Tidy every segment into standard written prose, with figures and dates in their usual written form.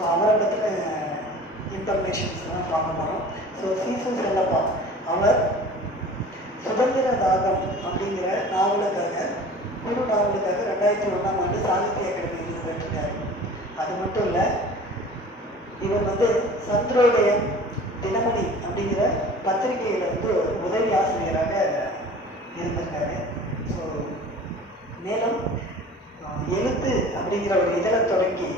So அவரை பற்றின informations தான் பார்க்க போகிறோம். ஸோ சீசு செல்லப்பா அவர் சுதந்திர தாகம் அப்படிங்கிற நாவலுக்காக குறு நாவலுக்காக 2001ஆம் ஆண்டு சாகித்ய அகாடமி விருது பெற்றிருக்காரு. அது மட்டும் இல்லை, இவர் சந்திரோதயம் தினமணி அப்படிங்கிற பத்திரிகையில் உதவி ஆசிரியராக இருந்திருக்காரு. ஸோ மேலும் எழுத்து அப்படிங்கிற ஒரு இதழை தொடங்கி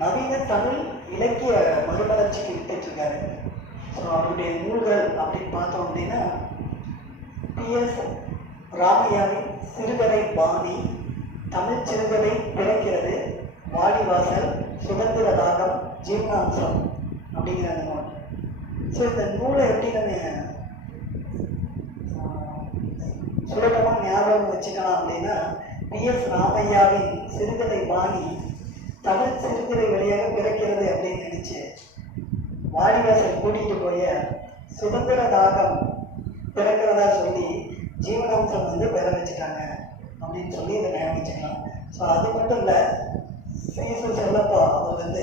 நவீன தமிழ் இலக்கிய மறுமலர்ச்சிக்கு விட்டுருக்காரு. ஸோ அவருடைய நூல்கள் அப்படின்னு பார்த்தோம் அப்படின்னா PS ராமையாவின் சிறுகதை பாணி, தமிழ் சிறுகதை பிறக்கிறது, வாடிவாசல், சுதந்திர தாகம், ஜீவனாம்சம் அப்படிங்கிற அந்த நூல். ஸோ இந்த நூலை எப்படி நம்ம சுலபமாக ஞாபகம் வச்சுக்கலாம் அப்படின்னா, PS ராமையாவின் சிறுகதை பாணி தமிழ் சிறுகதை வழியாக பிறக்கிறது அப்படின்னு நினைச்சு வாடிவாசல் கூட்டிகிட்டு போய சுதந்திர தாகம் பிறக்கிறதா சொல்லி ஜீவனாம்சம் பெற வச்சுட்டாங்க அப்படின்னு சொல்லி இதை ஞாபகிச்சுக்கலாம். ஸோ அது மட்டும் இல்லை, சீசு செல்லப்பா அவர்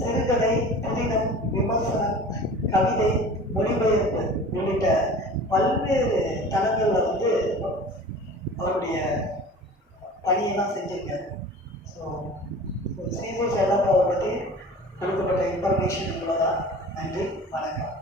சிறுகதை, புதினம், விமர்சனம், கவிதை, மொழிபெயர்ப்பு உள்ளிட்ட பல்வேறு தளங்களில் அவருடைய பணியெல்லாம் செஞ்சிருக்காரு. ஸோ சீசு செல்லப்பாவை பற்றி கொடுக்கப்பட்ட இன்ஃபர்மேஷன் இவ்வளோதான். நன்றி, வணக்கம்.